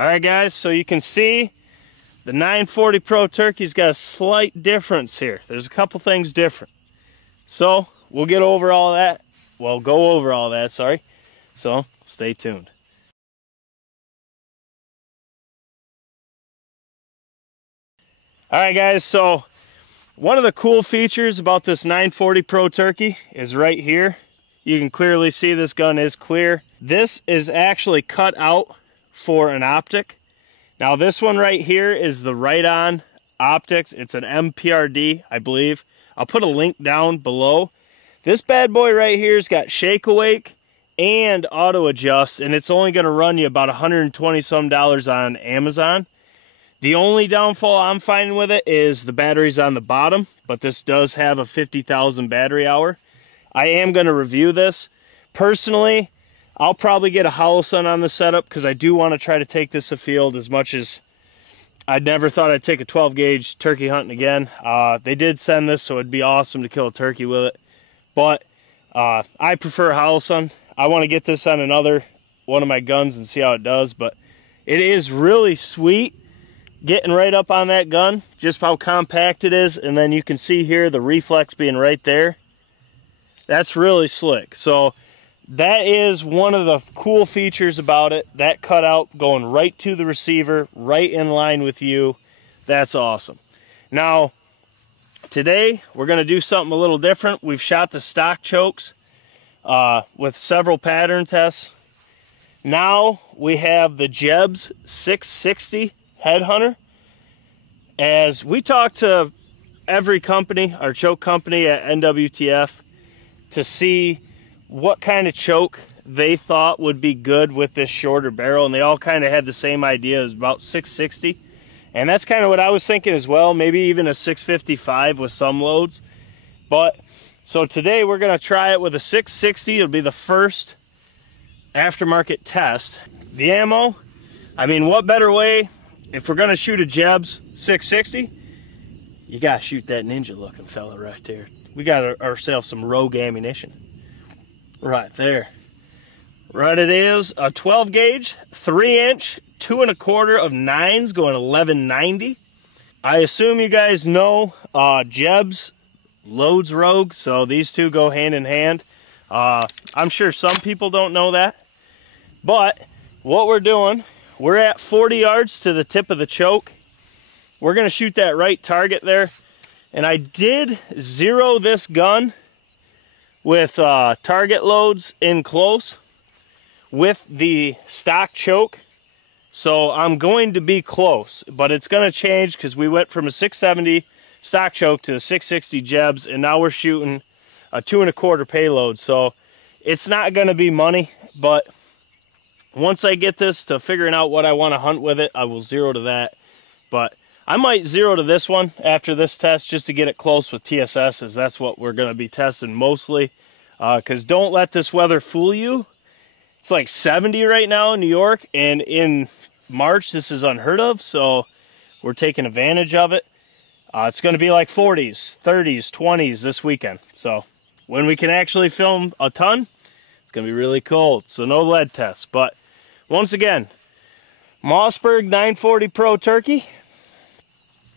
All right, guys, so you can see the 940 Pro Turkey's got a slight difference here. There's a couple things different. So we'll get over all that. Well, go over all that, sorry. So stay tuned. All right, guys, so one of the cool features about this 940 Pro Turkey is right here. You can clearly see this gun is clear. This is actually cut out for an optic. Now this one right here is the right-on optics. It's an MPRD, I believe. I'll put a link down below. This bad boy right here's got shake awake and auto adjust, and it's only gonna run you about $120 some on Amazon. The only downfall I'm finding with it is the battery's on the bottom, but this does have a 50,000 battery hour. I am gonna review this. Personally, I'll probably get a Holosun on the setup because I do want to try to take this afield, as much as I never thought I'd take a 12 gauge turkey hunting again. They did send this, so it'd be awesome to kill a turkey with it. But I prefer Holosun. I want to get this on another one of my guns and see how it does. But it is really sweet getting right up on that gun, just how compact it is. And then you can see here the reflex being right there. That's really slick. So that is one of the cool features about it. That cutout going right to the receiver, right in line with you. That's awesome. Now, today we're going to do something a little different. We've shot the stock chokes with several pattern tests. Now we have the Jebs 660 headhunter. As we talked to every company, our choke company at NWTF, to see what kind of choke they thought would be good with this shorter barrel, and they all kind of had the same idea. It was about 660, and that's kind of what I was thinking as well, maybe even a 655 with some loads. But so today we're going to try it with a 660. It'll be the first aftermarket test. The ammo, I mean, what better way, if we're going to shoot a Jebs 660, you got to shoot that ninja looking fella right there. We got ourselves some Rogue ammunition. Right there. Right, it is a 12 gauge, 3-inch, 2 1/4 of 9s going 1190. I assume you guys know Jebs loads Rogue, so these two go hand in hand. I'm sure some people don't know that. But what we're doing, we're at 40 yards to the tip of the choke. We're going to shoot that right target there. And I did zero this gun with target loads in close with the stock choke. So I'm going to be close, but it's going to change because we went from a 670 stock choke to a 660 Jebs, and now we're shooting a 2 1/4 payload. So it's not going to be money, but once I get this to figuring out what I want to hunt with it, I will zero to that. But I might zero to this one after this test just to get it close with TSS, as that's what we're going to be testing mostly. Because don't let this weather fool you. It's like 70 right now in New York, and in March this is unheard of, so we're taking advantage of it. It's going to be like 40s, 30s, 20s this weekend. So when we can actually film a ton, it's going to be really cold. So no lead tests. But once again, Mossberg 940 Pro Turkey.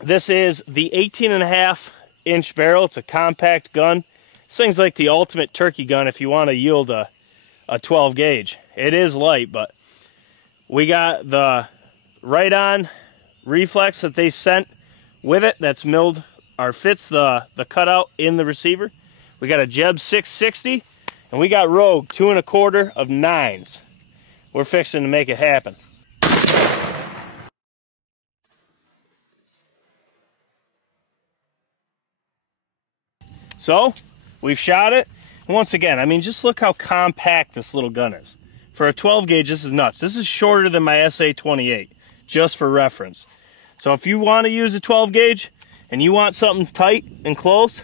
This is the 18.5-inch barrel. It's a compact gun. This thing's like the ultimate turkey gun if you want to yield a 12 gauge. It is light, but we got the right-on reflex that they sent with it that's milled or fits the cutout in the receiver. We got a Jebs 660, and we got Rogue 2 1/4 of 9s. We're fixing to make it happen. So we've shot it. And once again, I mean, just look how compact this little gun is. For a 12 gauge, this is nuts. This is shorter than my SA-28, just for reference. So if you want to use a 12 gauge and you want something tight and close,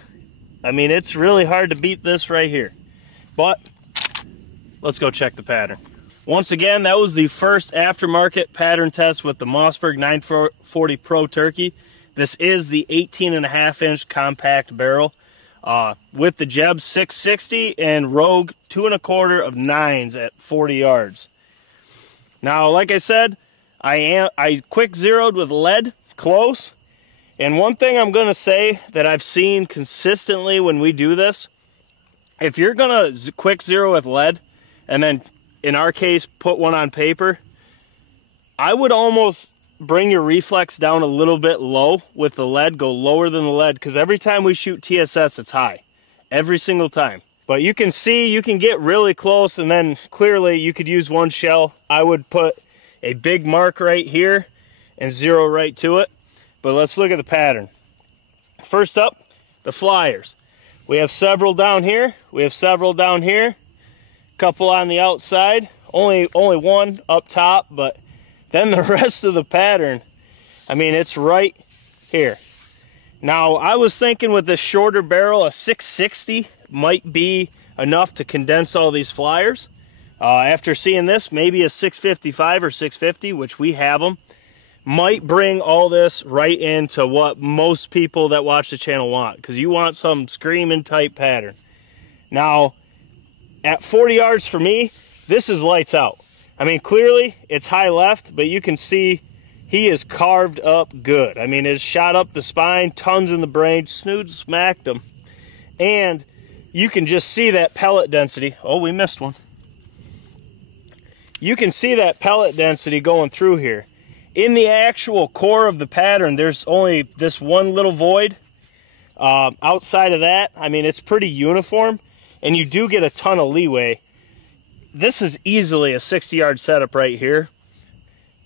I mean, it's really hard to beat this right here. But let's go check the pattern. Once again, that was the first aftermarket pattern test with the Mossberg 940 Pro Turkey. This is the 18.5-inch compact barrel. With the Jebs 660 and Rogue 2 1/4 of 9s at 40 yards. Now, like I said, I quick zeroed with lead close. And one thing I'm gonna say that I've seen consistently when we do this, if you're gonna quick zero with lead, and then in our case put one on paper, I would almost bring your reflex down a little bit low with the lead, go lower than the lead, because every time we shoot TSS, it's high. Every single time. But you can see, you can get really close, and then clearly you could use one shell. I would put a big mark right here and zero right to it. But let's look at the pattern. First up, the flyers. We have several down here. We have several down here. Couple on the outside. Only one up top, but then the rest of the pattern, I mean, it's right here. Now, I was thinking with this shorter barrel, a 660 might be enough to condense all these flyers. After seeing this, maybe a 655 or 650, which we have them, might bring all this right into what most people that watch the channel want, because you want some screaming type pattern. Now, at 40 yards for me, this is lights out. I mean, clearly it's high left, but you can see he is carved up good. I mean, it's shot up the spine, tons in the brain, snood smacked him. And you can just see that pellet density. Oh, we missed one. You can see that pellet density going through here. In the actual core of the pattern, there's only this one little void. Outside of that, I mean, it's pretty uniform, and you do get a ton of leeway. This is easily a 60-yard setup right here,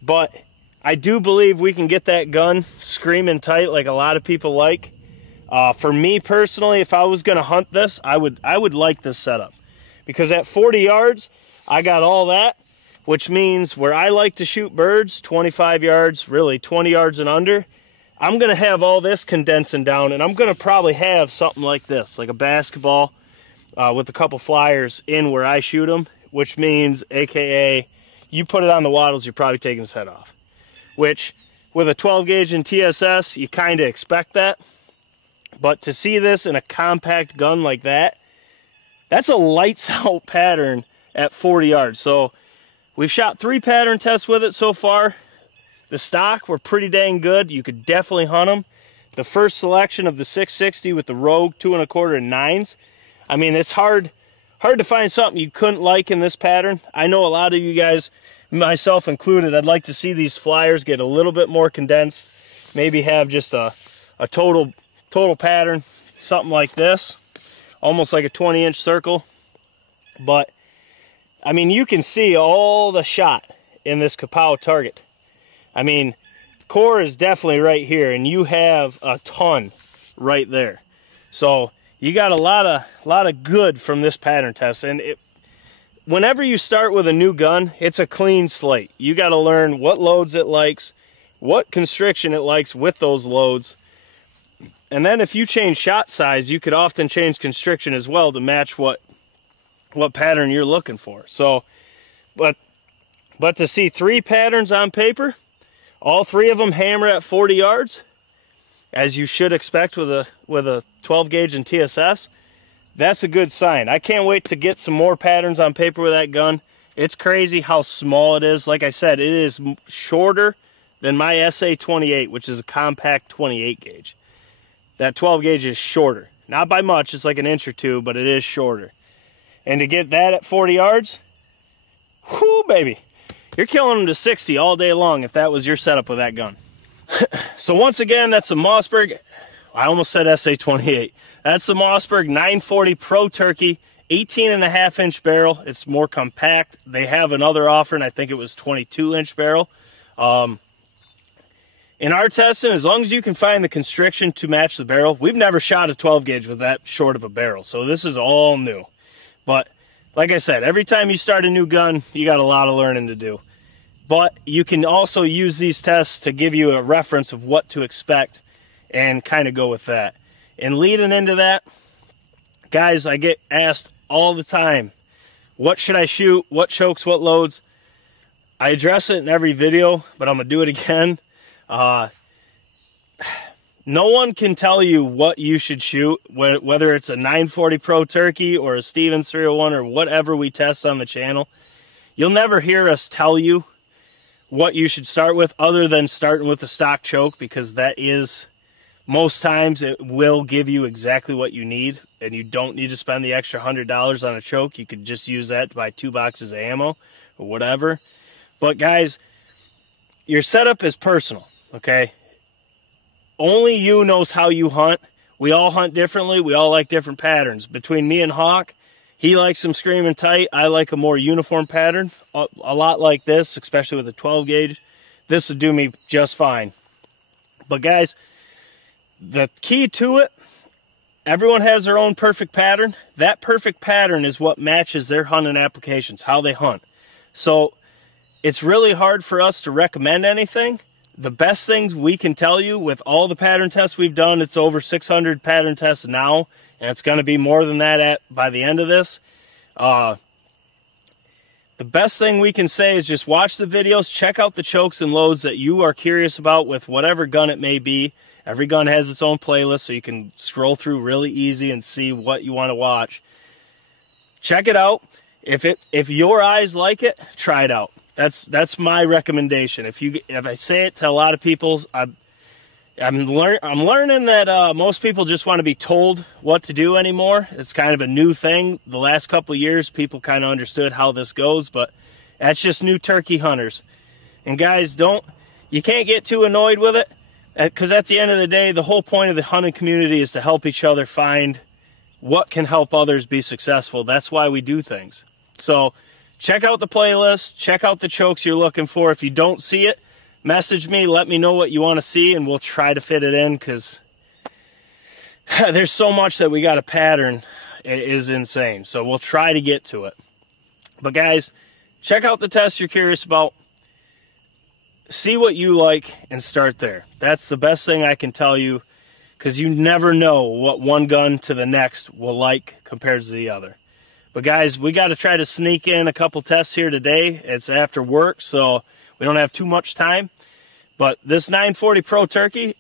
but I do believe we can get that gun screaming tight like a lot of people like. For me personally, if I was going to hunt this, I would like this setup, because at 40 yards, I got all that, which means where I like to shoot birds, 25 yards, really 20 yards and under, I'm going to have all this condensing down, and I'm going to probably have something like this, like a basketball with a couple flyers in where I shoot them, which means, AKA, you put it on the wattles, you're probably taking his head off. Which, with a 12 gauge in TSS, you kind of expect that. But to see this in a compact gun like that, that's a lights out pattern at 40 yards. So we've shot 3 pattern tests with it so far. The stock were pretty dang good. You could definitely hunt them. The first selection of the 660 with the Rogue 2 1/4 and 9s. I mean, it's hard to find something you couldn't like in this pattern. I know a lot of you guys, myself included, I'd like to see these flyers get a little bit more condensed. Maybe have just a total pattern, something like this, almost like a 20-inch circle. But I mean, you can see all the shot in this kapow target. I mean, the core is definitely right here, and you have a ton right there. So you got a lot of good from this pattern test. And whenever you start with a new gun, it's a clean slate. You got to learn what loads it likes, what constriction it likes with those loads. And then if you change shot size, you could often change constriction as well to match what pattern you're looking for. So, but to see 3 patterns on paper, all 3 of them hammer at 40 yards, as you should expect with a 12 gauge and TSS, that's a good sign. I can't wait to get some more patterns on paper with that gun. It's crazy how small it is. Like I said, it is shorter than my SA-28, which is a compact 28 gauge. That 12 gauge is shorter. Not by much, it's like an inch or 2, but it is shorter. And to get that at 40 yards, whoo, baby. You're killing them to 60 all day long if that was your setup with that gun. So once again, that's the Mossberg, I almost said SA-28. That's the Mossberg 940 Pro Turkey, 18.5-inch barrel. It's more compact. They have another offer, and I think it was 22-inch barrel. In our testing, as long as you can find the constriction to match the barrel, we've never shot a 12 gauge with that short of a barrel. So this is all new. But like I said, every time you start a new gun, you got a lot of learning to do. But you can also use these tests to give you a reference of what to expect and kind of go with that. And leading into that, guys, I get asked all the time, what should I shoot? What chokes? What loads? I address it in every video, but I'm going to do it again. No one can tell you what you should shoot, whether it's a 940 Pro Turkey or a Stevens 301 or whatever we test on the channel. You'll never hear us tell you what you should start with, other than starting with the stock choke, because that is, most times it will give you exactly what you need, and you don't need to spend the extra $100 on a choke. You could just use that to buy 2 boxes of ammo or whatever. But guys, your setup is personal, okay? Only you knows how you hunt. We all hunt differently. We all like different patterns. Between me and Hawk, he likes them screaming tight. I like a more uniform pattern, a lot like this, especially with a 12 gauge. This would do me just fine. But guys, the key to it, everyone has their own perfect pattern. That perfect pattern is what matches their hunting applications, how they hunt. So it's really hard for us to recommend anything. The best things we can tell you, with all the pattern tests we've done, it's over 600 pattern tests now, and it's going to be more than that by the end of this. The best thing we can say is just watch the videos, check out the chokes and loads that you are curious about with whatever gun it may be. Every gun has its own playlist, so you can scroll through really easy and see what you want to watch. Check it out. If your eyes like it, try it out. That's my recommendation. If I say it to a lot of people, I'm learning that most people just want to be told what to do anymore. It's kind of a new thing. The last couple of years, people kind of understood how this goes, but that's just new turkey hunters. And guys, you can't get too annoyed with it, because at the end of the day, the whole point of the hunting community is to help each other find what can help others be successful. That's why we do things. So check out the playlist, check out the chokes you're looking for. If you don't see it, message me, let me know what you want to see, and we'll try to fit it in, because there's so much that we got to pattern. It is insane. So we'll try to get to it. But guys, check out the test you're curious about. See what you like and start there. That's the best thing I can tell you, because you never know what one gun to the next will like compared to the other. But guys, we got to try to sneak in a couple tests here today. It's after work, so we don't have too much time. But this 940 Pro Turkey,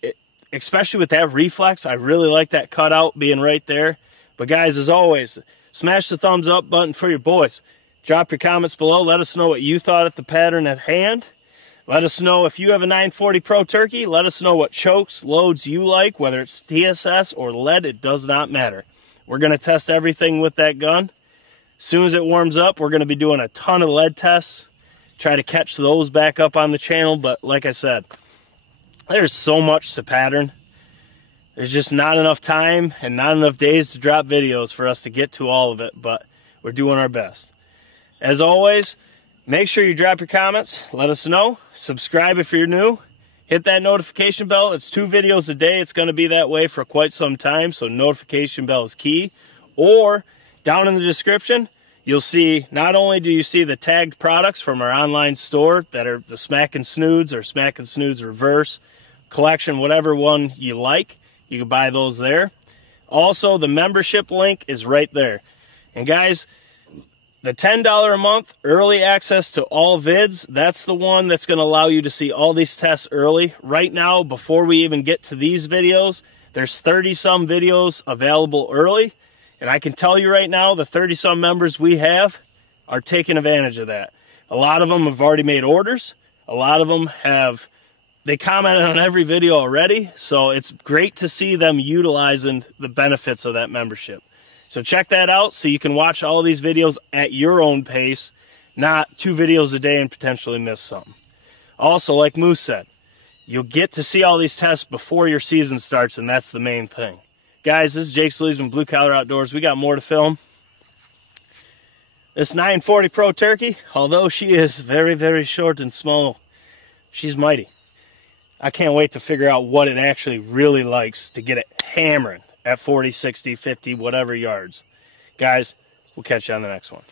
especially with that reflex, I really like that cutout being right there. But guys, as always, smash the thumbs up button for your boys. Drop your comments below. Let us know what you thought of the pattern at hand. Let us know if you have a 940 Pro Turkey. Let us know what chokes, loads you like, whether it's TSS or lead. It does not matter. We're going to test everything with that gun. As soon as it warms up, we're going to be doing a ton of lead tests. Try to catch those back up on the channel. But like I said, there's so much to pattern. There's just not enough time and not enough days to drop videos for us to get to all of it. But we're doing our best. As always, make sure you drop your comments. Let us know. Subscribe if you're new. Hit that notification bell. It's 2 videos a day. It's going to be that way for quite some time. So notification bell is key. Or down in the description, you'll see, not only do you see the tagged products from our online store that are the Smackin' Snoods or Smackin' Snoods Reverse collection, whatever one you like, you can buy those there. Also, the membership link is right there. And guys, the $10 a month early access to all vids, that's the one that's going to allow you to see all these tests early. Right now, before we even get to these videos, there's 30-some videos available early. And I can tell you right now, the 30-some members we have are taking advantage of that. A lot of them have already made orders. A lot of them they commented on every video already. So it's great to see them utilizing the benefits of that membership. So check that out so you can watch all these videos at your own pace, not 2 videos a day and potentially miss something. Also, like Moose said, you'll get to see all these tests before your season starts, and that's the main thing. Guys, this is Jake Sleesman, Blue Collar Outdoors. We got more to film. This 940 Pro Turkey, although she is very, very short and small, she's mighty. I can't wait to figure out what it actually really likes to get it hammering at 40, 60, 50, whatever yards. Guys, we'll catch you on the next one.